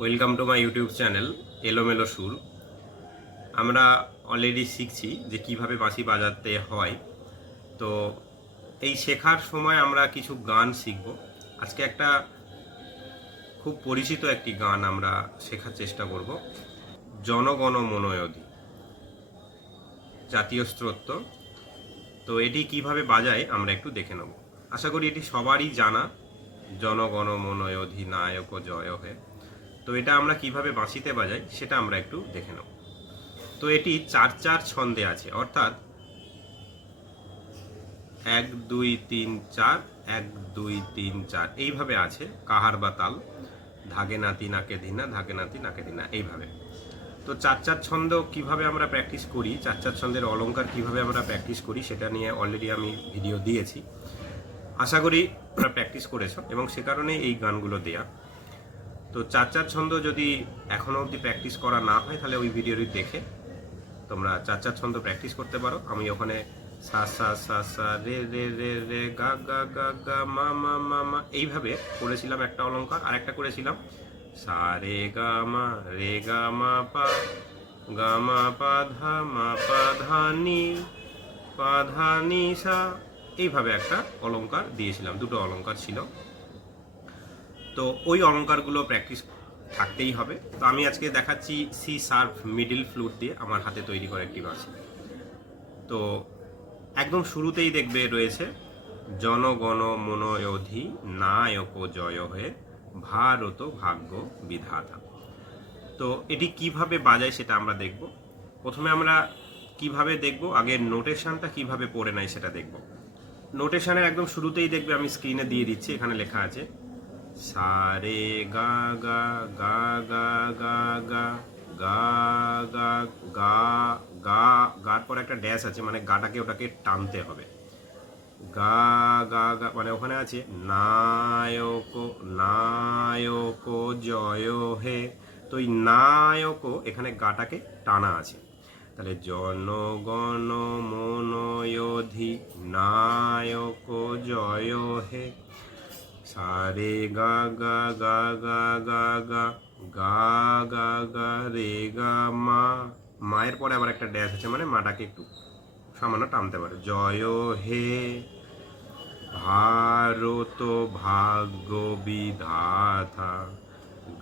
Welcome to my YouTube channel এলোমেলো সুর। আমরা অলরেডি শিখছি যে কিভাবে বাঁশি বাজাতে হয়। তো এই শেখার সময় আমরা কিছু গান শিখব। আজকে একটা খুব পরিচিত একটি গান আমরা শেখার চেষ্টা করব, জনগণ মন অধি, জাতীয় স্তোত্র। তো এটি কিভাবে বাজায় আমরা একটু দেখে নেব। আশা করি এটি সবারই জানা, জনগণ মন অধিনায়ক জয় হে। তো এটা আমরা কিভাবে বাঁশিতে বাজাই সেটা আমরা একটু দেখে নেব। তো এটি 4/4 ছন্দে আছে, অর্থাৎ 1 2 3 4 1 2 3 4 এইভাবে আছে। কাহার বা তাল, ধাগে নাতি নাকে ধিনা, ধাগে নাতি নাকে ধিনা, এইভাবে। তো 4/4 ছন্দ কিভাবে আমরা প্র্যাকটিস করি, 4/4 ছন্দের অলংকার কিভাবে আমরা প্র্যাকটিস করি সেটা নিয়ে অলরেডি আমি ভিডিও দিয়েছি। আশা করি তোমরা প্র্যাকটিস করেছো এবং সে কারণেই এই গানগুলো দেয়া। তো 4/4 ছন্দ যদি এখনো অবধি প্র্যাকটিস করা না হয় তাহলে ওই ভিডিওটি দেখে তোমরা 4/4 ছন্দ প্র্যাকটিস করতে পারো। আমি ওখানে সা সা সা সা রে রে রে রে গা গা গা গা মা মা মা মা এইভাবে করেছিলাম একটা অলংকার, আর একটা করেছিলাম সা রে গা মা রে গা মা পা গা মা পা ধা মা পা ধা নি সা, এইভাবে একটা অলংকার দিয়েছিলাম। দুটো অলংকার ছিল। তো ওই অলংকারগুলো প্র্যাকটিস থাকতেই হবে। তো আমি আজকে দেখাচ্ছি সি শার্প মিডল ফ্লুট দিয়ে আমার হাতে তৈরি করা একটি বাঁশি। তো একদম শুরুতেই দেখবে রয়েছে জনগণ মন অধি নায়ক জয় হে, ভারত ভাগ্য বিধাতা। তো এটি কিভাবে বাজায় সেটা আমরা দেখব। প্রথমে আমরা কিভাবে দেখব, আগে নোটেশনটা কিভাবে পড়ে নেয় সেটা দেখব। নোটেশনের একদম শুরুতেই দেখবে আমি স্ক্রিনে দিয়ে দিচ্ছি, এখানে লেখা আছে সা রে গা গা গা গা গা গা গা গা গা গা, গার পর একটা ড্যাশ আছে, মানে গাটাকে ওটাকে টানতে হবে। গা গা গা মানে ওখানে আছে নায়ক নায়ক জয় হে। তো এই নায়ক এখানে গাটাকে টানা আছে। তাহলে জনগণ মন অধি নায়ক জয় হে, সা রে গা গা গা গা গা গা গা গা গা রে গা মা, মায়ের পরে আবার একটা ড্যাশ আছে, মানে মাটাকে একটু সামান্য টানতে পারে। জয় হে ভারত ভাগ্য বিধাতা,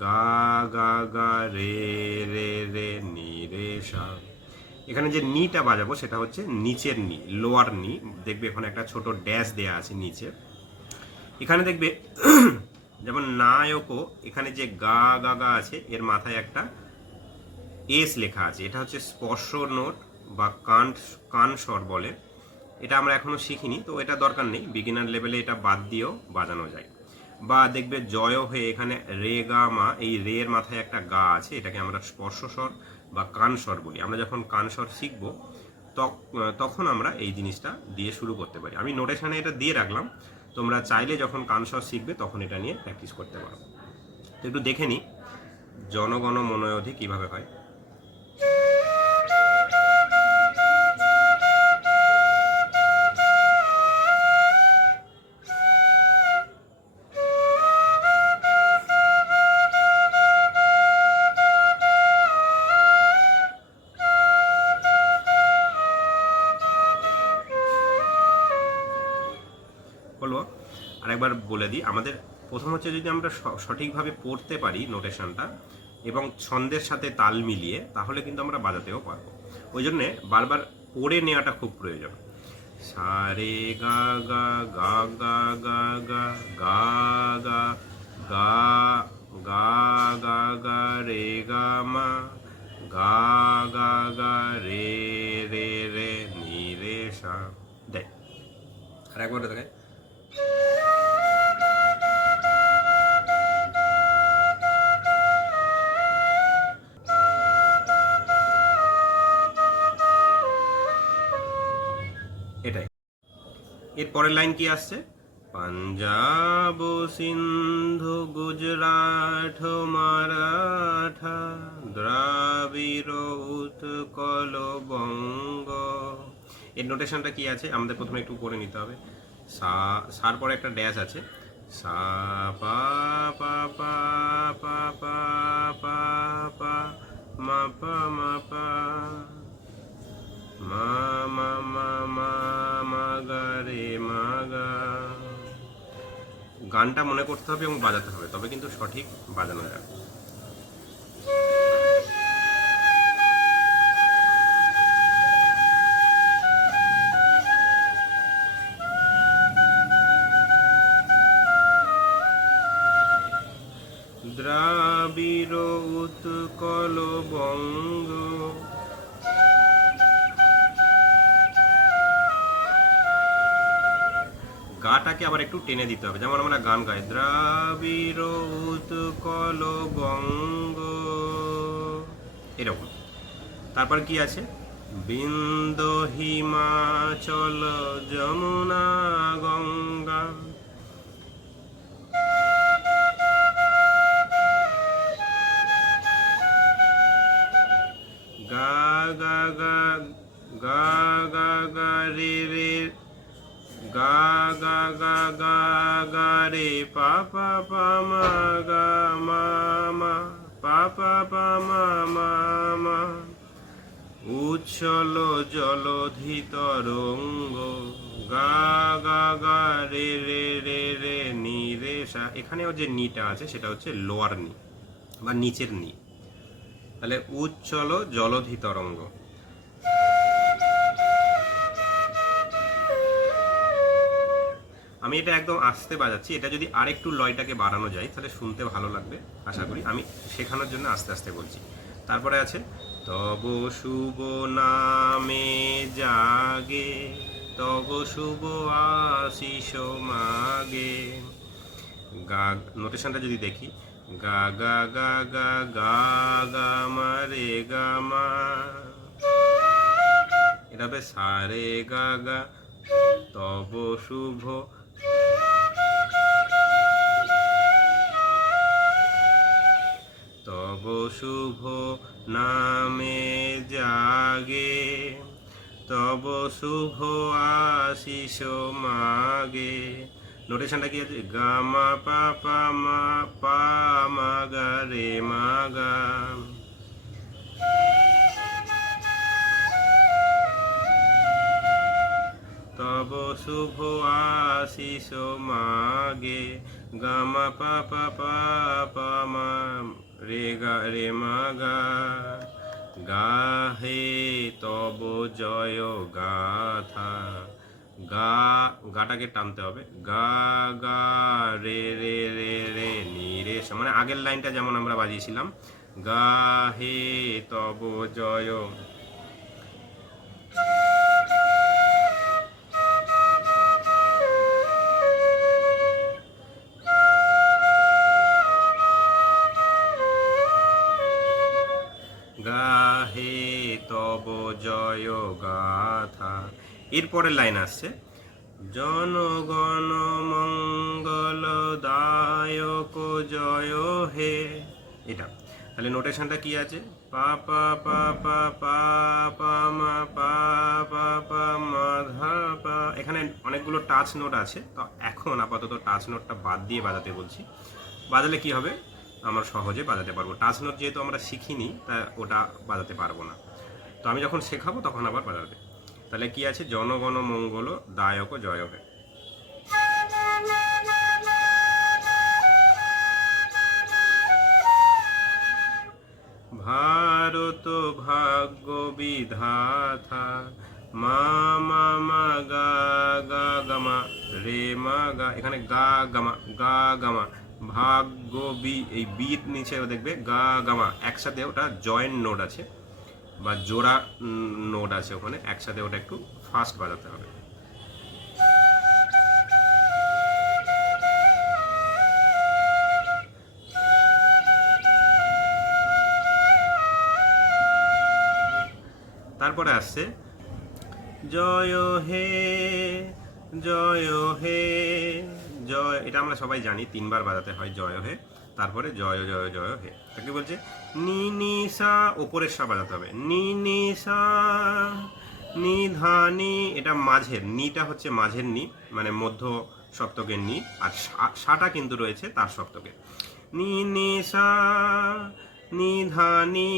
গা গা গা রে রে রে নি রে সা। এখানে যে নিটা বাজাবো সেটা হচ্ছে নিচের নি, লোয়ার নি। দেখবে এখানে একটা ছোট ড্যাশ দেয়া আছে নিচে। এখানে দেখবে যেমন নায়কও, এখানে যে গা গা গা আছে এর মাথায় একটা এস লেখা আছে। এটা হচ্ছে স্পর্শ নোট বা কান স্বর বলে। এটা আমরা এখনো শিখিনি, তো এটা দরকার নেই, বিগিনার লেভেলে এটা বাদ দিয়েও বাজানো যায়। বা দেখবে জয় হয়ে এখানে রে গা মা, এই রে এর মাথায় একটা গা আছে, এটাকে আমরা স্পর্শ স্বর বা কান স্বর বলি। আমরা যখন কান স্বর শিখবো তখন আমরা এই জিনিসটা দিয়ে শুরু করতে পারি। আমি নোটেশনে এটা দিয়ে রাখলাম, তোমরা চাইলে যখন কান স্বর শিখবে তখন এটা নিয়ে প্র্যাকটিস করতে পারো। তো একটু দেখে নিই জনগণ মন অধি কিভাবে হয়। বলবো আরেকবার বলে দিই, আমাদের প্রথম হচ্ছে যদি আমরা সঠিকভাবে পড়তে পারি নোটেশনটা এবং ছন্দের সাথে তাল মিলিয়ে, তাহলে কিন্তু আমরা বাজাতেও পারবো। ওই জন্যে বারবার পড়ে নেওয়াটা খুব প্রয়োজন। সা রে গা গা গা গা গা গা গা গা গা গা গা গা রে গা মা গা গা গা রে রে রে নি রে সা। দেখ আর একবার দেখায়। এটাই। এর পরের লাইন কি আসছে, পাঞ্জাব সিন্ধু গুজরাট মারাঠা দ্রাবিড় উৎকল বঙ্গ। এর নোটেশনটা কি আছে আমাদের প্রথমে একটু পড়ে নিতে হবে। সা, সার পরে একটা ড্যাশ আছে, সা পা পা পা পা পা গানটা মনে করতে হবে এবং বাজাতে হবে, তবে কিন্তু সঠিক বাজানো যাবে। দ্রাবিড় উৎকল বঙ্গ, গাটাকে আবার একটু টেনে দিতে হবে, যেমন আমরা গান গাই দ্রাবিড় উৎকল বঙ্গ, এরকম। তারপর কি আছে, বিন্ধ্য হিমাচল যমুনা গঙ্গা, গা গা গা গা গা গা রে রে, গা গা গা গা গা রে, পা পা পা মা গা মা মা, পা পা পা মা মা মা, উচ্ছল জলধি তরঙ্গ, গা গা গা রে রে রে রে, নি রে সা। এখানেও যে নিটা আছে সেটা হচ্ছে লোয়ার নি বা নিচের নি। তাহলে উচ্ছল জলধি তরঙ্গ। আমি এটা একদম আস্তে বাজাচ্ছি, এটা যদি আরেকটু লয়টাকে বাড়ানো যায় তাহলে শুনতে ভালো লাগবে আশা করি। আমি শেখানোর জন্য আস্তে আস্তে বলছি। তারপরে আছে তব শুভ নামে জাগে, তব শুভ আশিস মাগে, গা, নোটেশনটা যদি দেখি, গা গা গা গা গা গা মা রে গা মা, এটা হবে সা রে গা গা, তব শুভ, তব শুভ নামে জাগে, তব শুভ আশিস মাগে। নোটেশনটা কি আছে, গা মা পা পা মা পা মা গা রে মা গা, তব শুভ আশিস মাগে, গা মা পা পা পা পা মা রে গা রে মা গা, গাহে তব জয় গাথা, গা, গাটাকে টানতে হবে, গা গা রে রে রে রে নি রে সা। মানে আগের লাইনটা যেমন আমরা বাজিয়েছিলাম, গাহে তব জয়, গাহে তব জয় গাথা। এরপরের লাইন আসছে, জনগণ মঙ্গল দায়ক জয় হে, এটা। তাহলে নোটেশনটা কি আছে, পা পা পা পা পা পা মা পা পা পা মা ধা পা। এখানে অনেকগুলো টাচ নোট আছে, তো এখন আপাতত টাচ নোটটা বাদ দিয়ে বাজাতে বলছি। বাজালে কি হবে, আমরা সহজে বাজাতে পারবো। টাচ নোট যেহেতু আমরা শিখিনি, তা ওটা বাজাতে পারবো না। তো আমি যখন শেখাবো তখন আবার বাজাবে। তাহলে কি আছে, জনগণ মঙ্গল দায়ক জয় হে, ভারত ভাগ্য বিধাতা, মা মা মা গা গা গামা রে মা গা। এখানে গা গামা, গা গামা, ভাগ্য বি, এই বির নিচে দেখবে গা গামা একসাথে, ওটা জয়েন্ট নোট আছে বা জোড়া নোট আছে ওখানে, একসাথে ওটা একটু ফাস্ট বাজাতে হবে। তারপরে আসছে জয় হে জয় হে জয়, এটা আমরা সবাই জানি, তিনবার বাজাতে হয় জয় হে, তারপরে জয় জয় জয় হে। তাকে বলছে নি নি সা, ওপরের সা বাজাতে হবে, নি নি সা নি ধা নি, এটা মাঝের নিটা হচ্ছে মাঝের নি, মানে মধ্য সপ্তকের নি, আর সাটা কিন্তু রয়েছে তার সপ্তকে। নি নি সা নি ধা নি,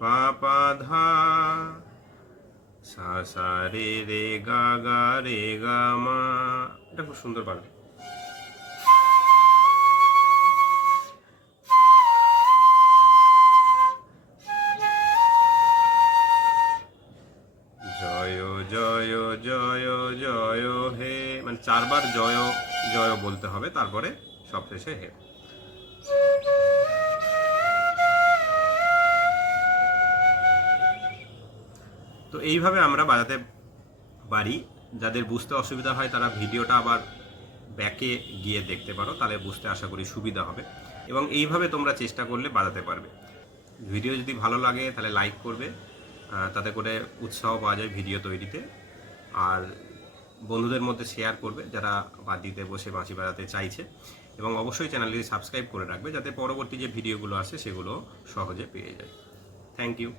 পা পা ধা, সা সা রে রে গা গা রে গা মা। এটা খুব সুন্দর পারবে। বারবার জয় জয় বলতে হবে, তারপরে সবশেষে হে। তো এইভাবে আমরা বাজাতে পারি। যাদের বুঝতে অসুবিধা হয় তারা ভিডিওটা আবার ব্যাকে গিয়ে দেখতে পারো, তাহলে বুঝতে আশা করি সুবিধা হবে। এবং এইভাবে তোমরা চেষ্টা করলে বাজাতে পারবে। ভিডিও যদি ভালো লাগে তাহলে লাইক করবে, তাতে করে উৎসাহ পাওয়া যায় ভিডিও তৈরিতে। আর বন্ধুদের মধ্যে শেয়ার করবে যারা বাড়িতে বসে বাঁশি বাজাতে চাইছে। এবং অবশ্যই চ্যানেলটি সাবস্ক্রাইব করে রাখবে, যাতে পরবর্তী যে ভিডিওগুলো আসে সেগুলো সহজে পেয়ে যায়। Thank you.